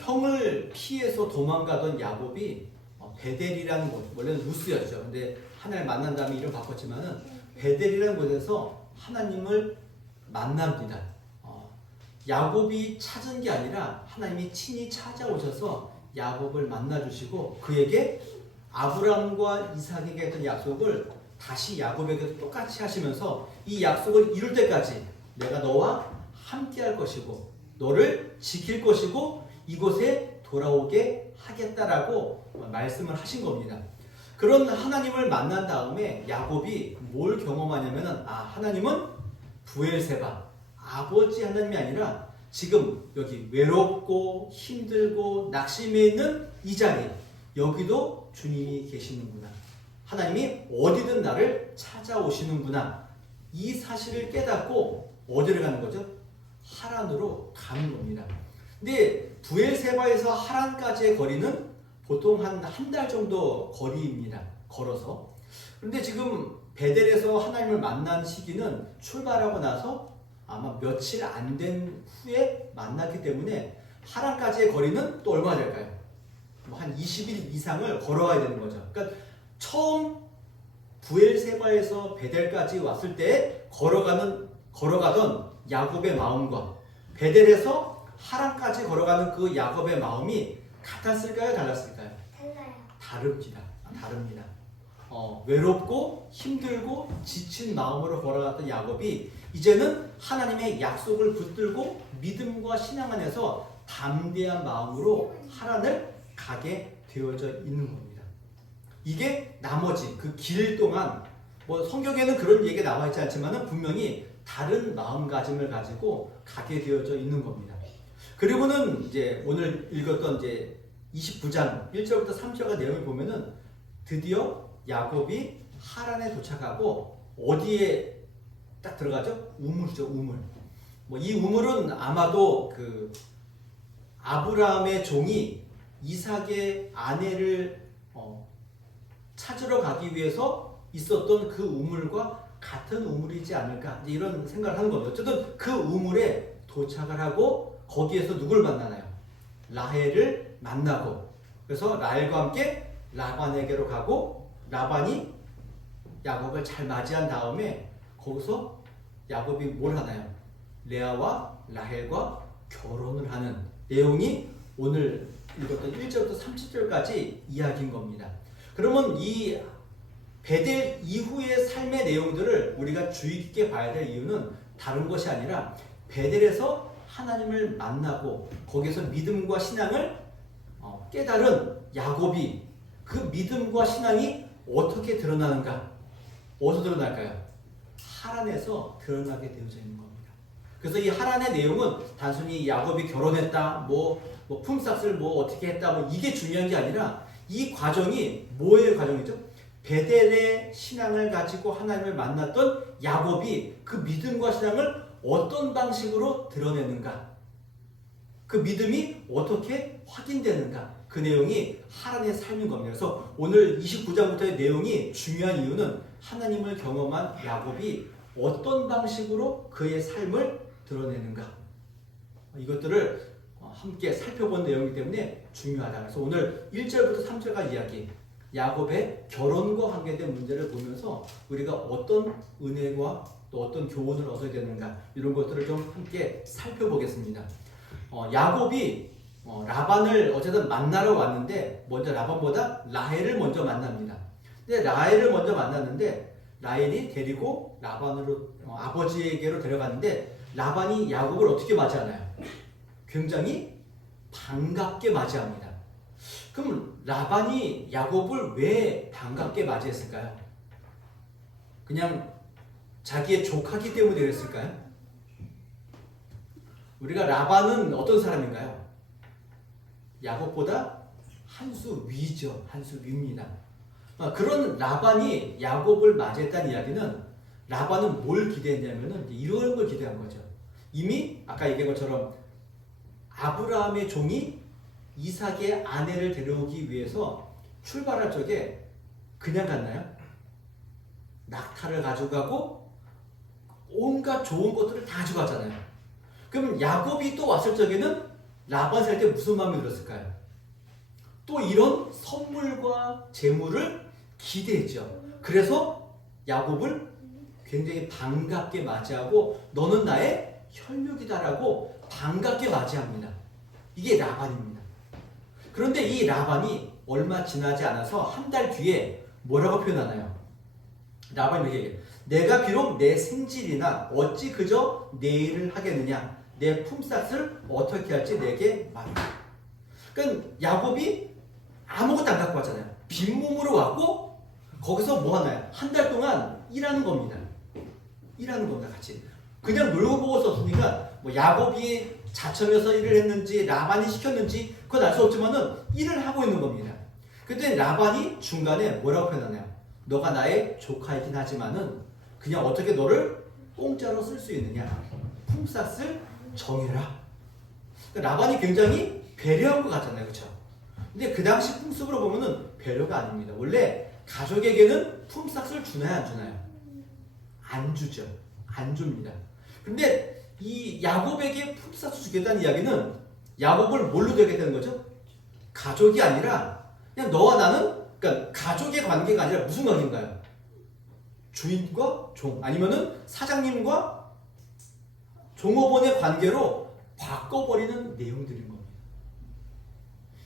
형을 피해서 도망가던 야곱이 베델이라는 곳, 원래는 루스였죠. 근데 하나님을 만난 다음에 이름 바꿨지만은 베델이라는 곳에서 하나님을 만납니다. 야곱이 찾은 게 아니라 하나님이 친히 찾아오셔서 야곱을 만나주시고 그에게 아브라함과 이삭에게 했던 약속을 다시 야곱에게도 똑같이 하시면서 이 약속을 이룰 때까지 내가 너와 함께 할 것이고 너를 지킬 것이고 이곳에 돌아오게 하겠다라고 말씀을 하신 겁니다. 그런 하나님을 만난 다음에 야곱이 뭘 경험하냐면은 하나님은 부엘세바 아버지 하나님이 아니라 지금 여기 외롭고 힘들고 낙심해 있는 이 자리 여기도 주님이 계시는구나. 하나님이 어디든 나를 찾아오시는구나. 이 사실을 깨닫고 어디를 가는 거죠? 하란으로 가는 겁니다. 근데 부엘세바에서 하란까지의 거리는 보통 한 달 정도 거리입니다. 걸어서. 그런데 지금 베델에서 하나님을 만난 시기는 출발하고 나서 아마 며칠 안 된 후에 만났기 때문에 하란까지의 거리는 또 얼마나 될까요? 한 20일 이상을 걸어가야 되는 거죠. 그러니까 처음 부엘세바에서 베델까지 왔을 때 걸어가던 야곱의 마음과 베델에서 하란까지 걸어가는 그 야곱의 마음이 같았을까요? 달랐을까요? 달라요. 다릅니다. 외롭고 힘들고 지친 마음으로 걸어갔던 야곱이 이제는 하나님의 약속을 붙들고 믿음과 신앙 안에서 담대한 마음으로 하란을 가게 되어져 있는 겁니다. 이게 나머지 그 길 동안 성경에는 그런 얘기가 나와 있지 않지만 분명히 다른 마음가짐을 가지고 가게 되어져 있는 겁니다. 그리고는 이제 오늘 읽었던 이제 29장 1절부터 3절의 내용을 보면은 드디어 야곱이 하란에 도착하고 어디에 딱 들어가죠? 우물이죠, 우물. 이 우물은 아마도 그 아브라함의 종이 이삭의 아내를 찾으러 가기 위해서 있었던 그 우물과 같은 우물이지 않을까 이런 생각을 하는 겁니다. 어쨌든 그 우물에 도착을 하고 거기에서 누굴 만나나요? 라헬을 만나고 그래서 라헬과 함께 라반에게로 가고 라반이 야곱을 잘 맞이한 다음에 거기서 야곱이 뭘 하나요? 레아와 라헬과 결혼을 하는 내용이 오늘 읽었던 1절부터 30절까지 이야기인 겁니다. 그러면 이 베델 이후의 삶의 내용들을 우리가 주의 깊게 봐야 될 이유는 다른 것이 아니라 베델에서 하나님을 만나고 거기서 믿음과 신앙을 깨달은 야곱이 그 믿음과 신앙이 어떻게 드러나는가? 어디서 드러날까요? 하란에서 드러나게 되어져 있는 겁니다. 그래서 이 하란의 내용은 단순히 야곱이 결혼했다, 품삯을 어떻게 했다, 이게 중요한 게 아니라 이 과정이 뭐의 과정이죠? 베델의 신앙을 가지고 하나님을 만났던 야곱이 그 믿음과 신앙을 어떤 방식으로 드러내는가? 그 믿음이 어떻게 확인되는가? 그 내용이 하란의 삶인 겁니다. 그래서 오늘 29장부터의 내용이 중요한 이유는 하나님을 경험한 야곱이 어떤 방식으로 그의 삶을 드러내는가? 이것들을 함께 살펴본 내용이기 때문에 중요하다. 그래서 오늘 1절부터 3절까지 이야기, 야곱의 결혼과 관계된 문제를 보면서 우리가 어떤 은혜와 또 어떤 교훈을 얻어야 되는가 이런 것들을 좀 함께 살펴보겠습니다. 야곱이 라반을 어쨌든 만나러 왔는데 먼저 라반보다 라헬을 먼저 만납니다. 근데 라헬을 먼저 만났는데 라헬이 데리고 라반으로 아버지에게로 데려갔는데 라반이 야곱을 어떻게 맞이하나요? 굉장히 반갑게 맞이합니다. 그럼 라반이 야곱을 왜 반갑게 맞이했을까요? 그냥 자기의 조카기 때문에 그랬을까요? 우리가 라반은 어떤 사람인가요? 야곱보다 한 수 위죠. 한 수 위입니다. 그런 라반이 야곱을 맞이했다는 이야기는 라반은 뭘 기대했냐면은 이런 걸 기대한 거죠. 이미 아까 얘기한 것처럼 아브라함의 종이 이삭의 아내를 데려오기 위해서 출발할 적에 그냥 갔나요? 낙타를 가져가고 온갖 좋은 것들을 다 가져갔잖아요. 그럼 야곱이 또 왔을 적에는 라반 살 때 무슨 마음이 들었을까요? 또 이런 선물과 재물을 기대했죠. 그래서 야곱을 굉장히 반갑게 맞이하고 너는 나의 혈육이다라고 반갑게 맞이합니다. 이게 라반입니다. 그런데 이 라반이 얼마 지나지 않아서 한 달 뒤에 뭐라고 표현하나요? 라반이 이렇게 얘기해요. 내가 비록 내 생질이나 어찌 그저 내 일을 하겠느냐. 내 품삯을 어떻게 할지 내게 말하라. 그러니까 야곱이 아무것도 안 갖고 왔잖아요. 빈몸으로 왔고 거기서 뭐 하나요? 한 달 동안 일하는 겁니다. 일하는 겁니다. 같이. 그냥 놀고 보고 썼으니까 뭐 야곱이 자청해서 일을 했는지 라반이 시켰는지 그건 알 수 없지만은 일을 하고 있는 겁니다. 그때 라반이 중간에 뭐라고 표현하나요? 너가 나의 조카이긴 하지만은 그냥 어떻게 너를 공짜로 쓸 수 있느냐? 품삯을 정해라. 그러니까 라반이 굉장히 배려한 것 같잖아요, 그렇죠? 근데 그 당시 풍습으로 보면은 배려가 아닙니다. 원래 가족에게는 품삯을 주나요, 안 주나요? 안 주죠. 안 줍니다. 근데 이 야곱에게 품삯을 주겠다는 이야기는 야곱을 뭘로 되겠다는 거죠? 가족이 아니라 그냥 너와 나는 그러니까 가족의 관계가 아니라 무슨 관계인가요? 주인과 종 아니면은 사장님과 종업원의 관계로 바꿔버리는 내용들인 겁니다.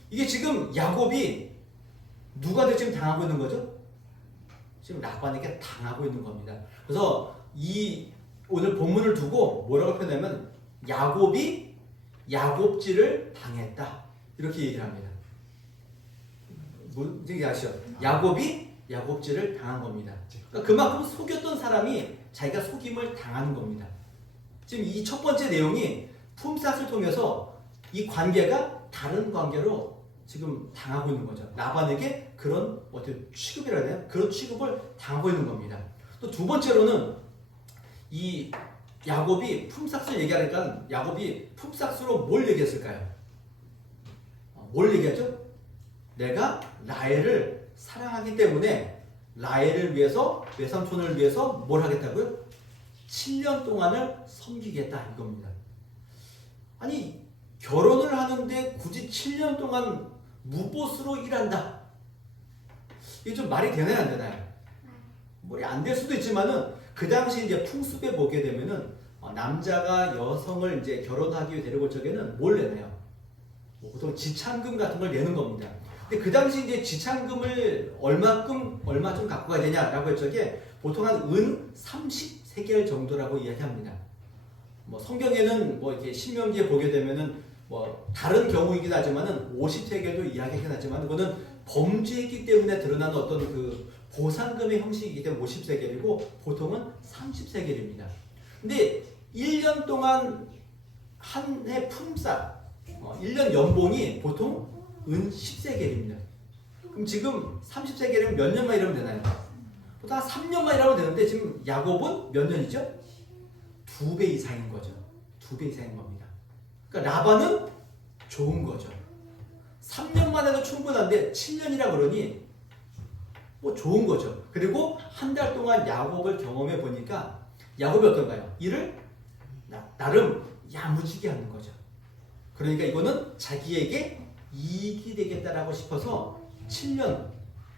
이게 지금 야곱이 누구한테 지금 당하고 있는 거죠? 지금 라반에게 당하고 있는 겁니다. 그래서 이 오늘 본문을 두고 뭐라고 표현하면 야곱이 야곱질을 당했다 이렇게 얘기를 합니다. 무슨 얘기 아시죠? 야곱이 야곱질을 당한 겁니다. 그러니까 그만큼 속였던 사람이 자기가 속임을 당하는 겁니다. 지금 이 첫 번째 내용이 품삯을 통해서 이 관계가 다른 관계로 지금 당하고 있는 거죠. 라반에게 그런 어떻게 취급이라 해야 되나? 그런 취급을 당하고 있는 겁니다. 또 두 번째로는 이 야곱이 품삯을 얘기하니까 야곱이 품삯으로 뭘 얘기했을까요? 뭘 얘기하죠? 내가 라헬을 사랑하기 때문에 라헬을 위해서 외삼촌을 위해서 뭘 하겠다고요? 7년 동안을 섬기겠다 이겁니다. 아니 결혼을 하는데 굳이 7년 동안 무보수로 일한다. 이게 좀 말이 되나요 안 되나요? 말이 안 될 수도 있지만은 그 당시 이제 풍습에 보게 되면은 남자가 여성을 이제 결혼하기 위해 데리고 올 적에는 뭘 내나요? 뭐 보통 지참금 같은 걸 내는 겁니다. 근데 그 당시 이제 지참금을 얼마 좀 갖고 가야 되냐라고 할 적에 보통 한 은 30세겔 정도라고 이야기합니다. 뭐 성경에는 뭐 이렇게 신명기에 보게 되면은 뭐 다른 경우이긴 하지만은 50세겔도 이야기하긴 하지만 그거는 범죄했기 때문에 드러나는 어떤 그 보상금의 형식이기 때문에 50세겔이고 보통은 30세겔입니다. 근데 1년 동안 한 해 품삯 1년 연봉이 보통 은 10세겔입니다. 그럼 지금 30세겔이면 몇 년만 일하면 되나요? 보통 한 3년만 일하면 되는데 지금 야곱은 몇 년이죠? 2배 이상인 거죠. 2배 이상인 겁니다. 그러니까 라반은 좋은 거죠. 3년만 해도 충분한데 7년이라 그러니 뭐 좋은 거죠. 그리고 한 달 동안 야곱을 경험해 보니까 야곱이 어떤가요? 일을 나름 야무지게 하는 거죠. 그러니까 이거는 자기에게 이익이 되겠다라고 싶어서 7년,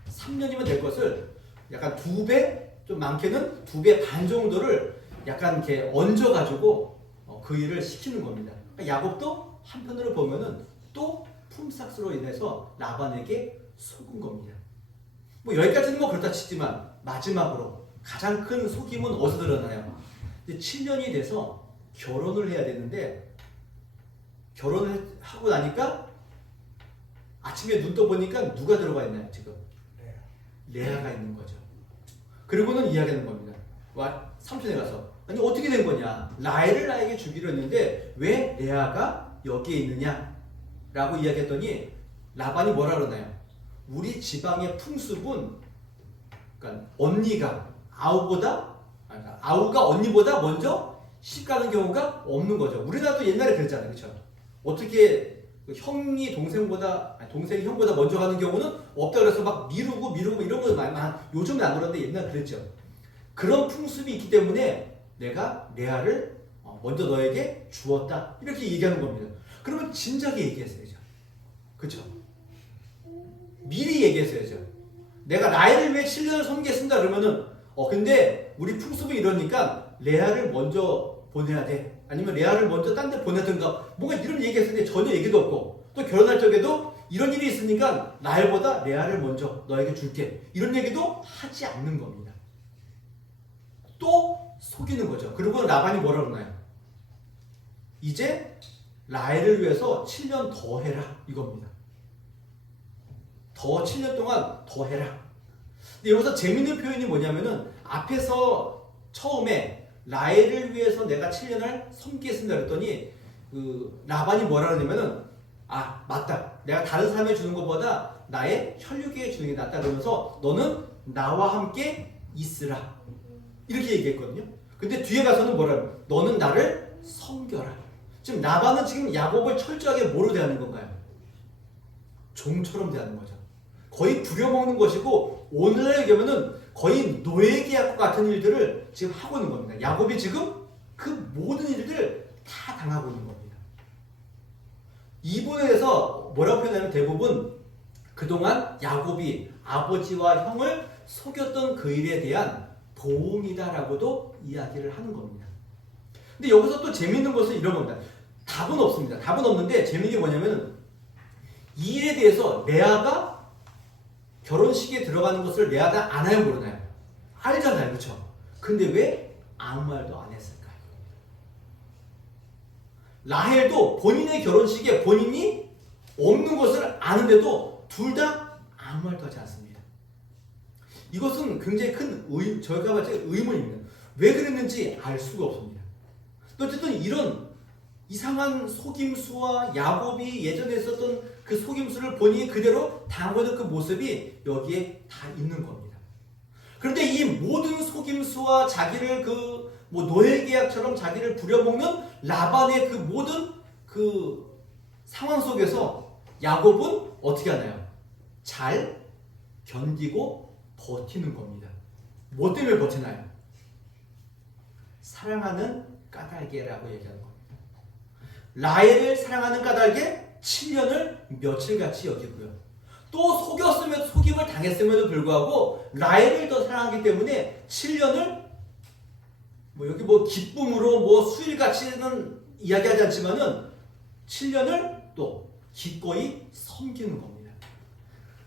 3년이면 될 것을 약간 2배, 좀 많게는 2배 반 정도를 약간 이렇게 얹어가지고 그 일을 시키는 겁니다. 그러니까 야곱도 한편으로 보면은 또 품삯으로 인해서 라반에게 속은 겁니다. 뭐 여기까지는 뭐 그렇다 치지만 마지막으로 가장 큰 속임은 어디서 드러나요? 이제 7년이 돼서 결혼을 해야 되는데 결혼을 하고 나니까 아침에 눈 떠보니까 누가 들어가 있나요 지금? 레아가 있는 거죠. 그리고는 이야기하는 겁니다. 와 삼촌에 가서 아니 어떻게 된 거냐? 라헬을 나에게 주기로 했는데 왜 레아가 여기에 있느냐? 라고 이야기했더니 라반이 뭐라 그러나요? 우리 지방의 풍습은 그러니까 언니가 아우가 언니보다 먼저 시집가는 경우가 없는 거죠. 우리나라도 옛날에 그랬잖아요. 그렇죠? 어떻게 형이 동생이 형보다 먼저 가는 경우는 없다 그래서 막 미루고 이런 거 많이 요즘은 안 그러는데 옛날에 그랬죠. 그런 풍습이 있기 때문에 내가 레아를 먼저 너에게 주었다. 이렇게 얘기하는 겁니다. 그러면 진작에 얘기했어야죠. 그렇죠? 미리 얘기했어야죠. 내가 라헬을 위해 7년을 섬기겠습니다. 그러면은 근데 우리 풍습이 이러니까 레아를 먼저 보내야 돼. 아니면 레아를 먼저 딴 데 보내든가 뭔가 이런 얘기했는데 전혀 얘기도 없고 또 결혼할 적에도 이런 일이 있으니까 라헬보다 레아를 먼저 너에게 줄게. 이런 얘기도 하지 않는 겁니다. 또 속이는 거죠. 그리고 라반이 뭐라 그러나요? 이제 라헬을 위해서 7년 더 해라 이겁니다. 더 7년 동안 더 해라. 근데 여기서 재밌는 표현이 뭐냐면은 앞에서 처음에 라헬을 위해서 내가 7년을 섬기겠습니다 그랬더니 그 라반이 뭐라 그러냐면은 맞다. 내가 다른 사람에 주는 것보다 나의 혈육에 주는 게 낫다 그러면서 너는 나와 함께 있으라. 이렇게 얘기했거든요. 근데 뒤에 가서는 뭐라 너는 나를 섬겨라. 지금 라반은 지금 야곱을 철저하게 뭐로 대하는 건가요? 종처럼 대하는 거죠. 거의 부려먹는 것이고 오늘날 얘기하면은 거의 노예 계약과 같은 일들을 지금 하고 있는 겁니다. 야곱이 지금 그 모든 일들을 다 당하고 있는 겁니다. 이 부분에서 뭐라고 표현하면 대부분 그동안 야곱이 아버지와 형을 속였던 그 일에 대한 보응이다라고도 이야기를 하는 겁니다. 근데 여기서 또 재밌는 것은 이런 겁니다. 답은 없습니다. 답은 없는데 재밌는 게 뭐냐면 이 일에 대해서 레아가 결혼식에 들어가는 것을 레아가 아나요 모르나요? 알잖아요. 그렇죠? 근데 왜 아무 말도 안 했을까요? 라헬도 본인의 결혼식에 본인이 없는 것을 아는데도 둘 다 아무 말도 하지 않습니다. 이것은 굉장히 큰 저희가 봤을 때 의문입니다. 왜 그랬는지 알 수가 없습니다. 어쨌든 이런 이상한 속임수와 야곱이 예전에 있었던 그 속임수를 본인이 그대로 당하는 그 모습이 여기에 다 있는 겁니다. 그런데 이 모든 속임수와 자기를 뭐 노예 계약처럼 자기를 부려먹는 라반의 그 모든 그 상황 속에서 야곱은 어떻게 하나요? 잘 견디고 버티는 겁니다. 뭐 때문에 버티나요? 사랑하는 까닭이라고 얘기하는 겁니다. 라헬을 사랑하는 까닭에 7년을 며칠같이 여기고요. 또 속임을 당했음에도 불구하고 라헬을 더 사랑하기 때문에 7년을 여기 기쁨으로 수일같이는 이야기하지 않지만은 7년을 또 기꺼이 섬기는 겁니다.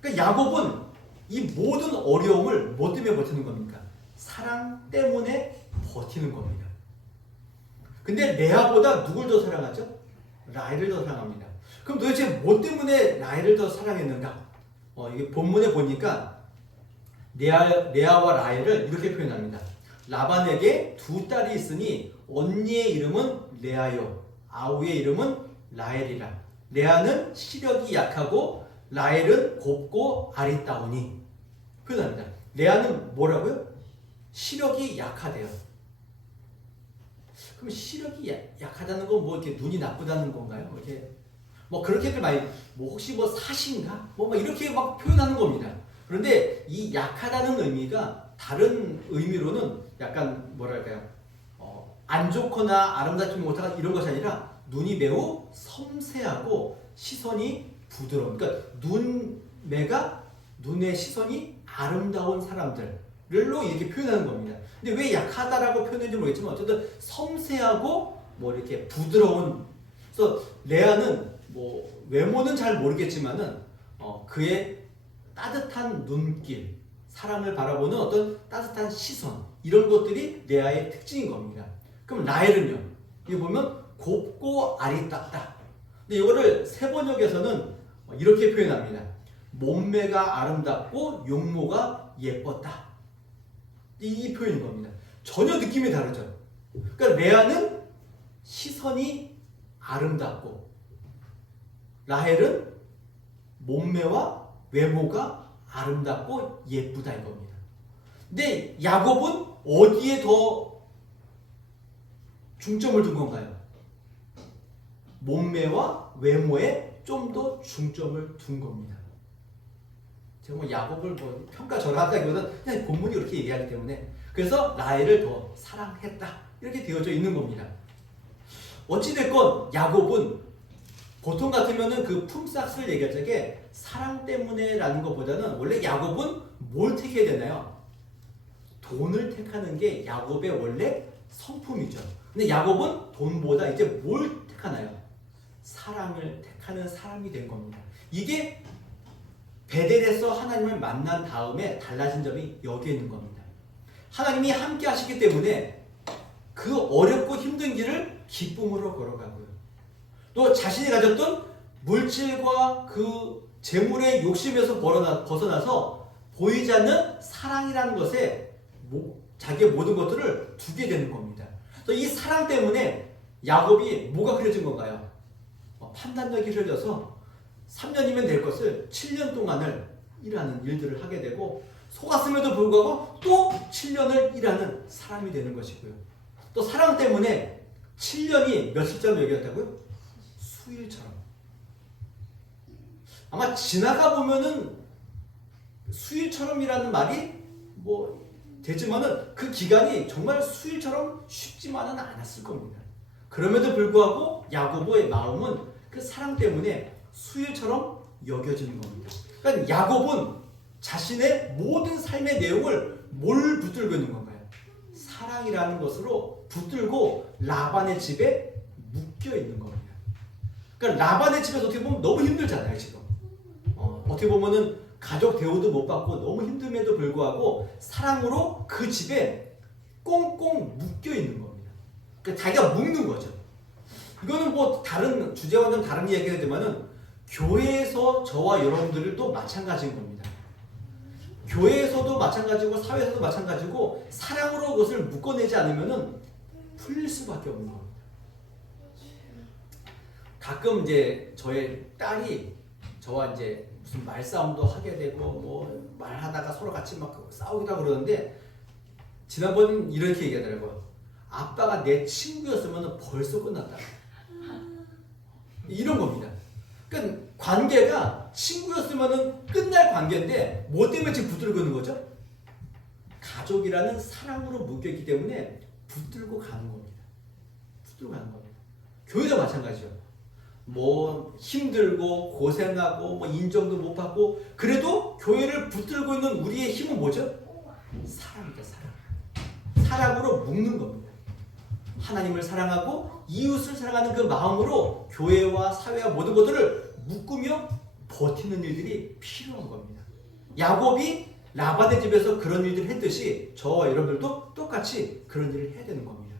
그러니까 야곱은 이 모든 어려움을 뭐 때문에 버티는 겁니까? 사랑 때문에 버티는 겁니다. 근데 레아보다 누굴 더 사랑하죠? 라헬을 더 사랑합니다. 그럼 도대체 뭐 때문에 라헬을 더 사랑했는가? 이게 본문에 보니까 레아와 라헬을 이렇게 표현합니다. 라반에게 두 딸이 있으니 언니의 이름은 레아요 아우의 이름은 라헬이라. 레아는 시력이 약하고 라헬은 곱고 아리따우니. 표현합니다. 레아는 뭐라고요? 시력이 약하대요. 그럼 시력이 약하다는 건 이렇게 눈이 나쁘다는 건가요? 이렇게 그렇게들 많이 혹시 사신가? 이렇게 표현하는 겁니다. 그런데 이 약하다는 의미가 다른 의미로는 약간 뭐랄까요? 안 좋거나 아름답지 못하거나 이런 것이 아니라 눈이 매우 섬세하고 시선이 부드러운. 그러니까 눈의 시선이 아름다운 사람들로 이렇게 표현하는 겁니다. 근데 왜 약하다라고 표현했는지 모르겠지만 어쨌든 섬세하고 이렇게 부드러운. 그래서 레아는 외모는 잘 모르겠지만은 그의 따뜻한 눈길, 사람을 바라보는 어떤 따뜻한 시선 이런 것들이 레아의 특징인 겁니다. 그럼 라헬은요? 이거 보면 곱고 아리따다. 근데 이거를 세번역에서는 이렇게 표현합니다. 몸매가 아름답고 용모가 예뻤다. 이 표현인 겁니다. 전혀 느낌이 다르죠. 그러니까 레아는 시선이 아름답고 라헬은 몸매와 외모가 아름답고 예쁘다 이겁니다. 근데 야곱은 어디에 더 중점을 둔 건가요? 몸매와 외모에 좀 더 중점을 둔 겁니다. 제가 야곱을 평가절하다기보다는 그냥 본문이 그렇게 얘기하기 때문에 그래서 라헬을 더 사랑했다 이렇게 되어져 있는 겁니다. 어찌됐건 야곱은 보통 같으면은 그 품삯을 얘기할 적에 사랑 때문에라는 것보다는 원래 야곱은 뭘 택해야 되나요? 돈을 택하는 게 야곱의 원래 성품이죠. 근데 야곱은 돈보다 이제 뭘 택하나요? 사랑을 택하는 사람이 된 겁니다. 이게 베델에서 하나님을 만난 다음에 달라진 점이 여기에 있는 겁니다. 하나님이 함께 하시기 때문에 그 어렵고 힘든 길을 기쁨으로 걸어가고요. 또 자신이 가졌던 물질과 그 재물의 욕심에서 벗어나서 보이지 않는 사랑이라는 것에 자기의 모든 것들을 두게 되는 겁니다. 그래서 이 사랑 때문에 야곱이 뭐가 그려진 건가요? 판단력이 흐려져서 3년이면 될 것을 7년 동안을 일하는 일들을 하게 되고 속았음에도 불구하고 또 7년을 일하는 사람이 되는 것이고요. 또 사랑 때문에 7년이 며칠처럼 여겼다고요? 수일처럼. 아마 지나가 보면은 수일처럼이라는 말이 뭐 되지만은 그 기간이 정말 수일처럼 쉽지만은 않았을 겁니다. 그럼에도 불구하고 야고보의 마음은 그 사랑 때문에 수일처럼 여겨지는 겁니다. 그러니까 야곱은 자신의 모든 삶의 내용을 뭘 붙들고 있는 건가요? 사랑이라는 것으로 붙들고 라반의 집에 묶여 있는 겁니다. 그러니까 라반의 집에서 어떻게 보면 너무 힘들잖아요, 지금. 어떻게 보면은 가족 대우도 못 받고 너무 힘듦에도 불구하고 사랑으로 그 집에 꽁꽁 묶여 있는 겁니다. 그러니까 자기가 묶는 거죠. 이거는 뭐 다른 주제와는 좀 다른 이야기가 되지만은 교회에서 저와 여러분들도 마찬가지인 겁니다. 교회에서도 마찬가지고 사회에서도 마찬가지고 사랑으로 그것을 묶어내지 않으면은 풀릴 수밖에 없는 겁니다. 가끔 이제 저의 딸이 저와 이제 무슨 말싸움도 하게 되고 뭐 말하다가 서로 같이 막 싸우기도 하고 그러는데 지난번 이렇게 얘기하더라고요. 아빠가 내 친구였으면 벌써 끝났다. 이런 겁니다. 그러니까 관계가 친구였으면 끝날 관계인데 뭐 때문에 지금 붙들고 있는 거죠? 가족이라는 사랑으로 묶여있기 때문에 붙들고 가는 겁니다. 붙들고 가는 겁니다. 교회도 마찬가지죠. 뭐 힘들고 고생하고 뭐 인정도 못 받고 그래도 교회를 붙들고 있는 우리의 힘은 뭐죠? 사랑이다, 사랑. 사랑으로 묶는 겁니다. 하나님을 사랑하고 이웃을 사랑하는 그 마음으로 교회와 사회와 모든 것들을 묶으며 버티는 일들이 필요한 겁니다. 야곱이 라반의 집에서 그런 일들을 했듯이 저와 여러분들도 똑같이 그런 일을 해야 되는 겁니다.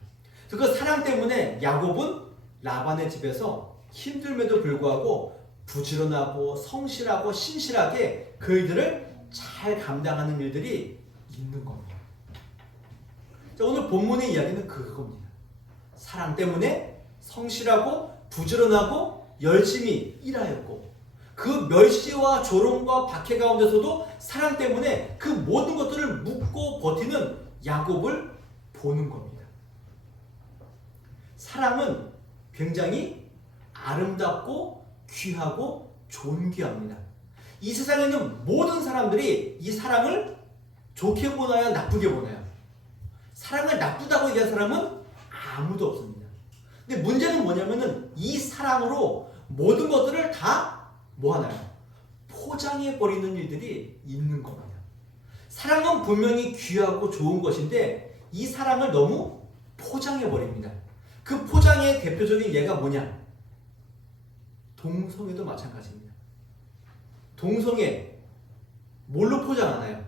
그 사랑 때문에 야곱은 라반의 집에서 힘들면도 불구하고 부지런하고 성실하고 신실하게 그 일들을 잘 감당하는 일들이 있는 겁니다. 자, 오늘 본문의 이야기는 그겁니다. 사랑 때문에 성실하고 부지런하고 열심히 일하였고 그 멸시와 조롱과 박해 가운데서도 사랑 때문에 그 모든 것들을 묶고 버티는 야곱을 보는 겁니다. 사랑은 굉장히 아름답고 귀하고 존귀합니다. 이 세상에 있는 모든 사람들이 이 사랑을 좋게 보나요? 나쁘게 보나요? 사랑을 나쁘다고 얘기하는 사람은 아무도 없습니다. 근데 문제는 뭐냐면은 이 사랑으로 모든 것들을 다 뭐 하나요? 포장해 버리는 일들이 있는 겁니다. 사랑은 분명히 귀하고 좋은 것인데 이 사랑을 너무 포장해 버립니다. 그 포장의 대표적인 예가 뭐냐? 동성애도 마찬가지입니다. 동성애 뭘로 포장하나요?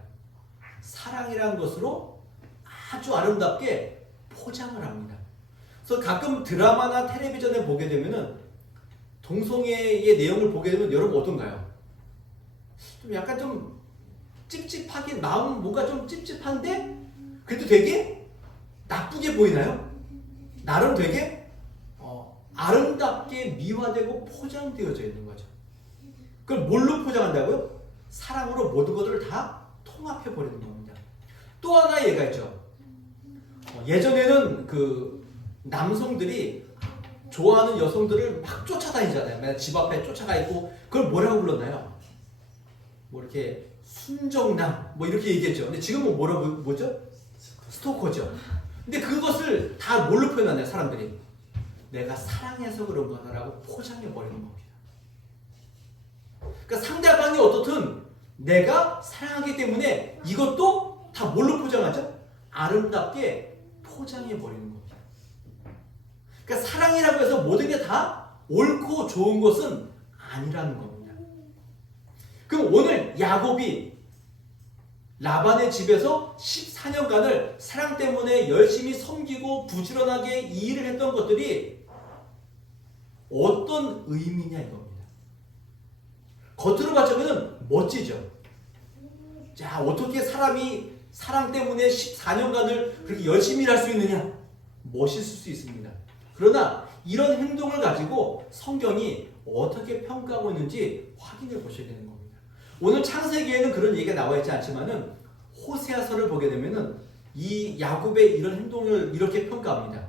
사랑이라는 것으로 아주 아름답게 포장을 합니다. 그래서 가끔 드라마나 텔레비전에 보게 되면은 동성애의 내용을 보게 되면 여러분 어떤가요? 좀 약간 좀 찝찝하긴 마음은 뭔가 좀 찝찝한데 그래도 되게 나쁘게 보이나요? 나름 되게 아름답게 미화되고 포장되어져 있는 거죠. 그걸 뭘로 포장한다고요? 사랑으로 모든 것들을 다 통합해버리는 겁니다. 또 하나의 예가 있죠. 예전에는 그 남성들이 좋아하는 여성들을 막 쫓아다니잖아요. 맨날 집 앞에 쫓아가 있고 그걸 뭐라고 불렀나요? 뭐 이렇게 순정남 뭐 이렇게 얘기했죠. 근데 지금은 뭐죠? 스토커죠. 근데 그것을 다 뭘로 표현하나요? 사람들이 내가 사랑해서 그런 거다라고 포장해 버리는 겁니다. 내가 사랑하기 때문에 이것도 다 뭘로 포장하죠? 아름답게 포장해 버리는 겁니다. 그러니까 사랑이라고 해서 모든 게 다 옳고 좋은 것은 아니라는 겁니다. 그럼 오늘 야곱이 라반의 집에서 14년간을 사랑 때문에 열심히 섬기고 부지런하게 이 일을 했던 것들이 어떤 의미냐 이겁니다. 겉으로 봐서는 멋지죠. 자, 어떻게 사람이 사랑 때문에 14년간을 그렇게 열심히 할 수 있느냐? 멋있을 수 있습니다. 그러나 이런 행동을 가지고 성경이 어떻게 평가하고 있는지 확인해 보셔야 되는 겁니다. 오늘 창세기에는 그런 얘기가 나와 있지 않지만은 호세아서를 보게 되면은 이 야곱의 이런 행동을 이렇게 평가합니다.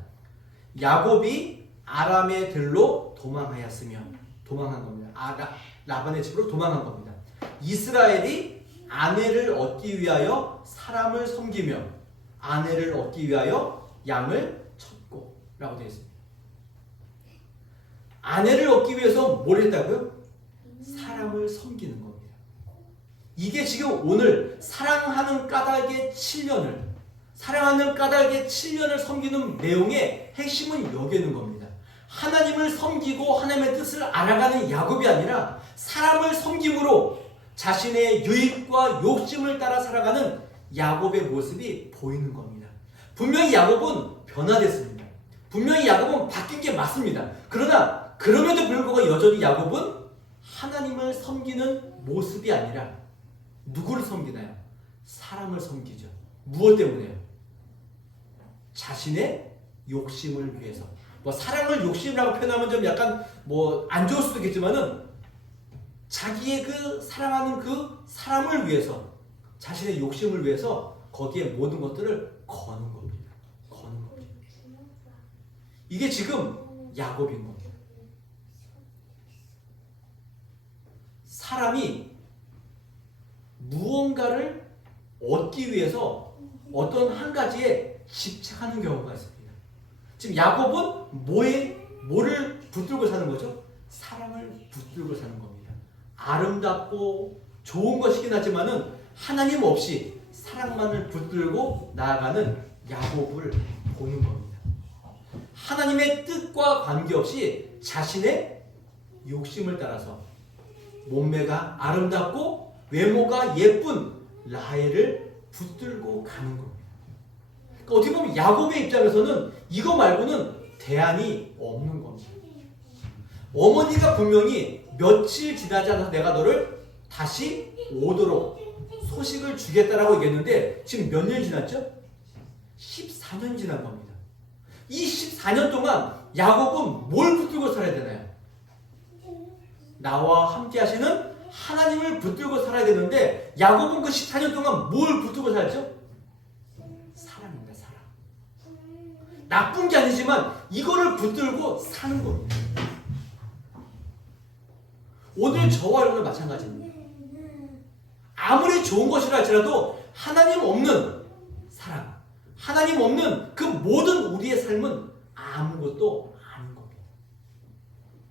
야곱이 아람의 들로 도망하였으며 도망한 겁니다. 라반의 집으로 도망한 겁니다. 이스라엘이 아내를 얻기 위하여 사람을 섬기며 아내를 얻기 위하여 양을 쳤고 라고 되어 있습니다. 아내를 얻기 위해서 뭘 했다고요? 사람을 섬기는 겁니다. 이게 지금 오늘 사랑하는 까닭의 7년을 섬기는 내용의 핵심은 여기에 있는 겁니다. 하나님을 섬기고 하나님의 뜻을 알아가는 야곱이 아니라 사람을 섬김으로 자신의 유익과 욕심을 따라 살아가는 야곱의 모습이 보이는 겁니다. 분명히 야곱은 변화됐습니다. 분명히 야곱은 바뀐 게 맞습니다. 그러나 그럼에도 불구하고 여전히 야곱은 하나님을 섬기는 모습이 아니라 누구를 섬기나요? 사람을 섬기죠. 무엇 때문에요? 자신의 욕심을 위해서. 사랑을 욕심이라고 표현하면 좀 약간 안 좋을 수도 있겠지만은 자기의 그 사랑하는 그 사람을 위해서 자신의 욕심을 위해서 거기에 모든 것들을 거는 겁니다. 이게 지금 야곱인 겁니다. 사람이 무언가를 얻기 위해서 어떤 한 가지에 집착하는 경우가 있습니다. 지금 야곱은 뭐를 붙들고 사는 거죠? 사랑을 붙들고 사는 겁니다. 아름답고 좋은 것이긴 하지만은 하나님 없이 사랑만을 붙들고 나아가는 야곱을 보는 겁니다. 하나님의 뜻과 관계없이 자신의 욕심을 따라서 몸매가 아름답고 외모가 예쁜 라헬을 붙들고 가는 겁니다. 그러니까 어떻게 보면 야곱의 입장에서는 이거 말고는 대안이 없는 겁니다. 어머니가 분명히 며칠 지나지 않아서 내가 너를 다시 오도록 소식을 주겠다라고 얘기했는데 지금 몇 년 지났죠? 14년 지난 겁니다. 이 14년 동안 야곱은 뭘 붙들고 살아야 되나요? 나와 함께 하시는 하나님을 붙들고 살아야 되는데 야곱은 그 14년 동안 뭘 붙들고 살았죠? 사랑입니다. 사랑. 나쁜 게 아니지만 이거를 붙들고 사는 겁니다. 오늘 저와 여러분은 마찬가지입니다. 아무리 좋은 것이라 할지라도 하나님 없는 사랑, 하나님 없는 그 모든 우리의 삶은 아무것도 아닌 겁니다.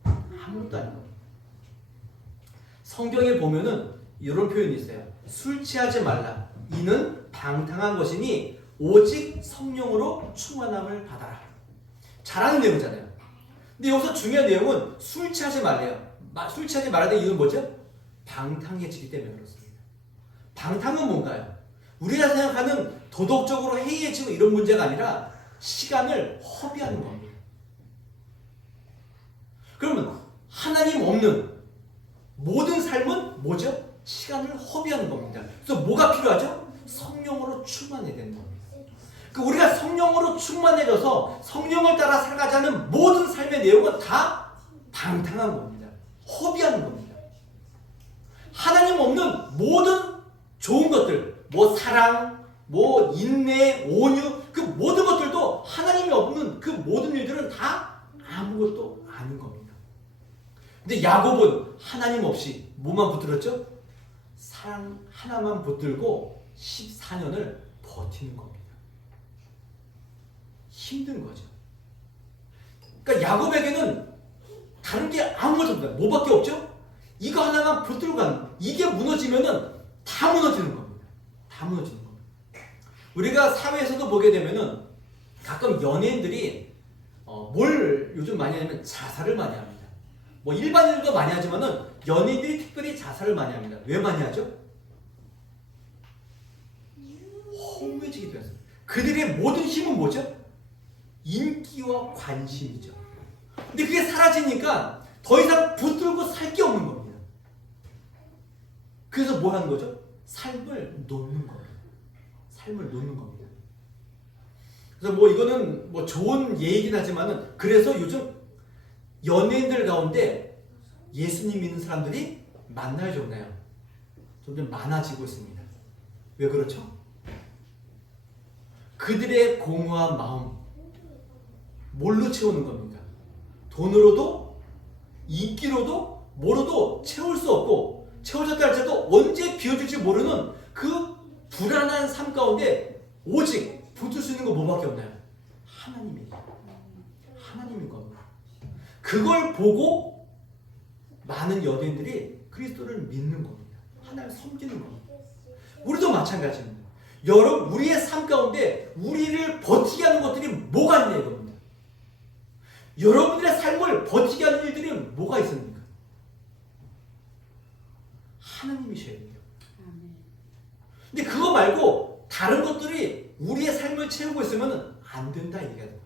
아무것도 아닌 겁니다. 성경에 보면은 이런 표현이 있어요. 술 취하지 말라. 이는 방탕한 것이니 오직 성령으로 충만함을 받아라. 잘하는 내용이잖아요. 근데 여기서 중요한 내용은 술 취하지 말래요. 술 취하지 말라는 이유는 뭐죠? 방탕해지기 때문에 그렇습니다. 방탕은 뭔가요? 우리가 생각하는 도덕적으로 해이해지고 이런 문제가 아니라 시간을 허비하는 겁니다. 그러면 하나님 없는 모든 삶은 뭐죠? 시간을 허비하는 겁니다. 그래서 뭐가 필요하죠? 성령으로 충만해야 되는 겁니다. 우리가 성령으로 충만해져서 성령을 따라 살아가자는 모든 삶의 내용은 다 방탕한 겁니다. 허비하는 겁니다. 하나님 없는 모든 좋은 것들, 사랑, 인내, 온유, 그 모든 것들도 하나님이 없는 그 모든 일들은 다 아무것도 아닌 겁니다. 근데 야곱은 하나님 없이 뭐만 붙들었죠? 사랑 하나만 붙들고 14년을 버티는 겁니다. 힘든 거죠. 그러니까 야곱에게는 다른 게 아무것도 없습니다. 뭐밖에 없죠? 이거 하나만 붙들고 가는 거예요. 이게 무너지면은 다 무너지는 겁니다. 다 무너지는 겁니다. 우리가 사회에서도 보게 되면은 가끔 연예인들이 뭘 요즘 많이 하냐면 자살을 많이 합니다. 뭐 일반인들도 많이 하지만은 연예인들이 특별히 자살을 많이 합니다. 왜 많이 하죠? 허무해지기 때문에. 그들의 모든 힘은 뭐죠? 인기와 관심이죠. 근데 그게 사라지니까 더 이상 붙들고 살 게 없는 겁니다. 그래서 뭐 하는 거죠? 삶을 놓는 겁니다. 삶을 놓는 겁니다. 그래서 뭐 이거는 뭐 좋은 예이긴 하지만은 그래서 요즘 연예인들 가운데 예수님 믿는 사람들이 많나요, 적나요? 점점 많아지고 있습니다. 왜 그렇죠? 그들의 공허한 마음 뭘로 채우는 겁니까? 돈으로도 인기로도 뭐로도 채울 수 없고 채워졌다 할지라도 언제 비워질지 모르는 그 불안한 삶 가운데 오직 붙을 수 있는 거 뭐밖에 없나요? 하나님이에요. 하나님인 겁니다. 그걸 보고 많은 연예인들이 그리스도를 믿는 겁니다. 하나님을 섬기는 겁니다. 우리도 마찬가지입니다. 여러분, 우리의 삶 가운데 우리를 버티게 하는 것들이 뭐가 있냐 이겁니다. 여러분들의 삶을 버티게 하는 일들이 뭐가 있습니까? 하나님이셔야 돼요. 근데 그거 말고 다른 것들이 우리의 삶을 채우고 있으면 안 된다 이 얘기가 됩니다.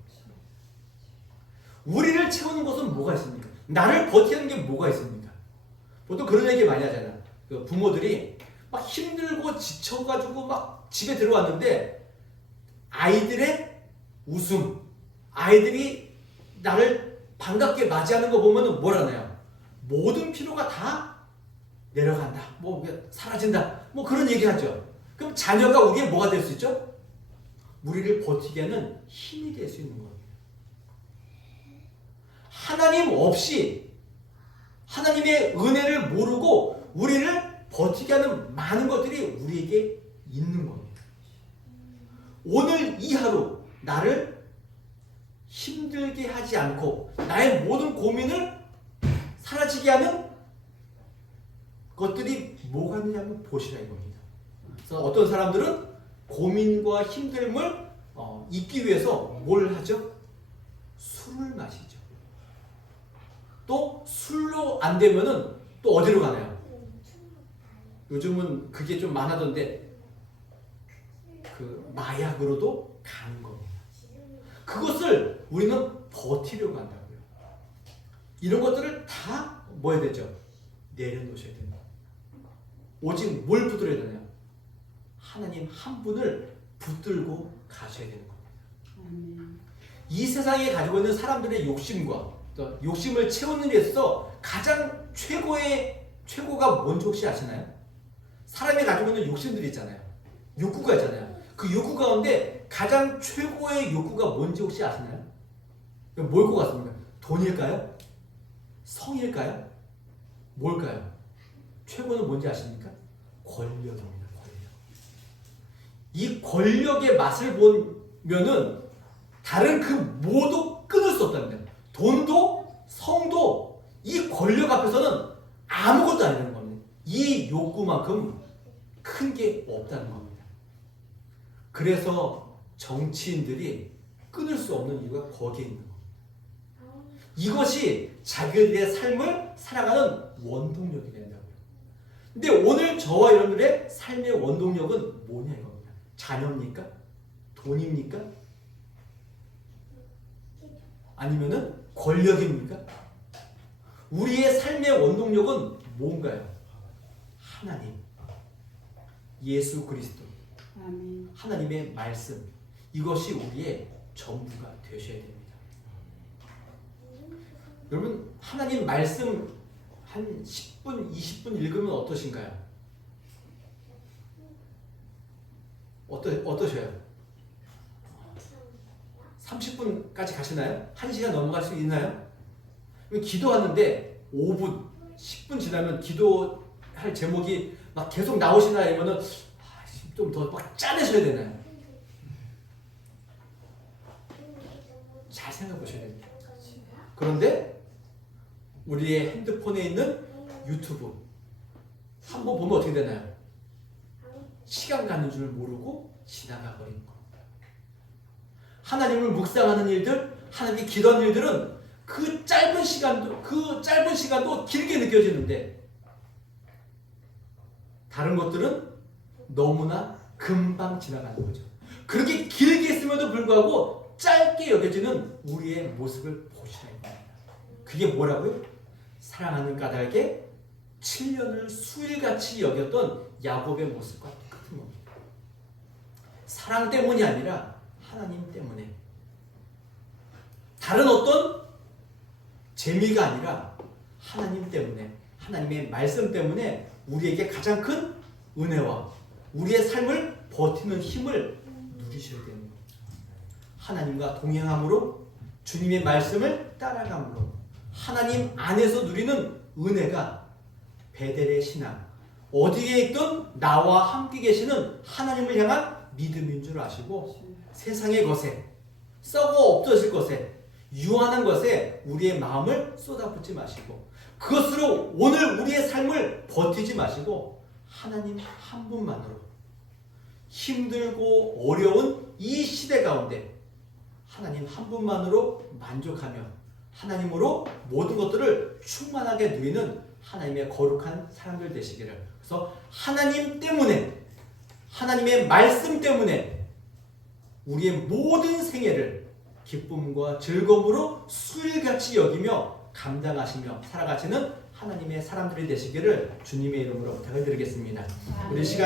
우리를 채우는 것은 뭐가 있습니까? 나를 버티는 게 뭐가 있습니까? 보통 그런 얘기 많이 하잖아요. 그 부모들이 막 힘들고 지쳐가지고 막 집에 들어왔는데 아이들의 웃음, 아이들이 나를 반갑게 맞이하는 거 보면 뭐라나요? 모든 피로가 다 내려간다. 뭐 사라진다. 뭐 그런 얘기 하죠. 그럼 자녀가 우리의 뭐가 될 수 있죠? 우리를 버티게 하는 힘이 될 수 있는 거예요. 하나님 없이 하나님의 은혜를 모르고 우리를 버티게 하는 많은 것들이 우리에게 있는 겁니다. 오늘 이 하루 나를 힘들게 하지 않고 나의 모든 고민을 사라지게 하는 것들이 뭐가 있느냐 한번 보시라 이겁니다. 그래서 어떤 사람들은 고민과 힘듦을 잊기 위해서 뭘 하죠? 술을 마시죠. 또 술로 안 되면은 또 어디로 가나요? 요즘은 그게 좀 많아졌는데 그 마약으로도 가는 겁니다. 그것을 우리는 버티려고 한다고요. 이런 것들을 다 뭐 해야 되죠? 내려놓으셔야 됩니다. 오직 뭘 붙들어야 되냐? 하나님 한 분을 붙들고 가셔야 되는 겁니다. 이 세상에 가지고 있는 사람들의 욕심과 또 욕심을 채우는 데 있어서 가장 최고가 뭔지 혹시 아시나요? 사람이 가지고 있는 욕심들이 있잖아요. 욕구가 있잖아요. 그 욕구 가운데 가장 최고의 욕구가 뭔지 혹시 아시나요? 뭘 것 같습니까? 돈일까요? 성일까요? 뭘까요? 최고는 뭔지 아십니까? 권력입니다. 권력. 이 권력의 맛을 보면은 다른 그 모두 끊을 수 없답니다. 돈도 성도 이 권력 앞에서는 아무것도 아니라는 겁니다. 이 욕구만큼 큰 게 없다는 겁니다. 그래서 정치인들이 끊을 수 없는 이유가 거기에 있는 겁니다. 이것이 자기들의 삶을 살아가는 원동력이 된다고요. 근데 오늘 저와 여러분들의 삶의 원동력은 뭐냐 이겁니다. 자녀입니까? 돈입니까? 아니면은 권력입니까? 우리의 삶의 원동력은 뭔가요? 하나님, 예수 그리스도, 아멘. 하나님의 말씀, 이것이 우리의 전부가 되셔야 됩니다. 여러분, 하나님 말씀 한 10분, 20분 읽으면 어떠신가요? 어떠셔요? 30분까지 가시나요? 1시간 넘어갈 수 있나요? 기도하는데 5분, 10분 지나면 기도할 제목이 막 계속 나오시나 이러면은 좀 더 막 짜내셔야 되나요? 잘 생각해 보셔야 됩니다. 그런데 우리의 핸드폰에 있는 유튜브 한번 보면 어떻게 되나요? 시간 가는 줄 모르고 지나가 버린 것. 하나님을 묵상하는 일들, 하나님이 기도하는 일들은 그 짧은 시간도 길게 느껴지는데 다른 것들은 너무나 금방 지나가는 거죠. 그렇게 길게 있음에도 불구하고 짧게 여겨지는 우리의 모습을 보시라는 겁니다. 그게 뭐라고요? 사랑하는 까닭에 7년을 수일같이 여겼던 야곱의 모습과 똑같은 겁니다. 사랑 때문이 아니라 하나님 때문에, 다른 어떤 재미가 아니라 하나님 때문에, 하나님의 말씀 때문에 우리에게 가장 큰 은혜와 우리의 삶을 버티는 힘을 누리셔야 되는 겁니다. 하나님과 동행함으로, 주님의 말씀을 따라감으로 하나님 안에서 누리는 은혜가 베델의 신앙, 어디에 있든 나와 함께 계시는 하나님을 향한 믿음인 줄 아시고 세상의 것에, 썩어 없어질 것에, 유한한 것에 우리의 마음을 쏟아붓지 마시고 그것으로 오늘 우리의 삶을 버티지 마시고 하나님 한 분만으로 힘들고 어려운 이 시대 가운데 하나님 한 분만으로 만족하며 하나님으로 모든 것들을 충만하게 누리는 하나님의 거룩한 사람들 되시기를. 그래서 하나님 때문에, 하나님의 말씀 때문에 우리의 모든 생애를 기쁨과 즐거움으로 수일같이 여기며 감당하시며 살아가시는 하나님의 사람들이 되시기를 주님의 이름으로 부탁을 드리겠습니다. 우리 시간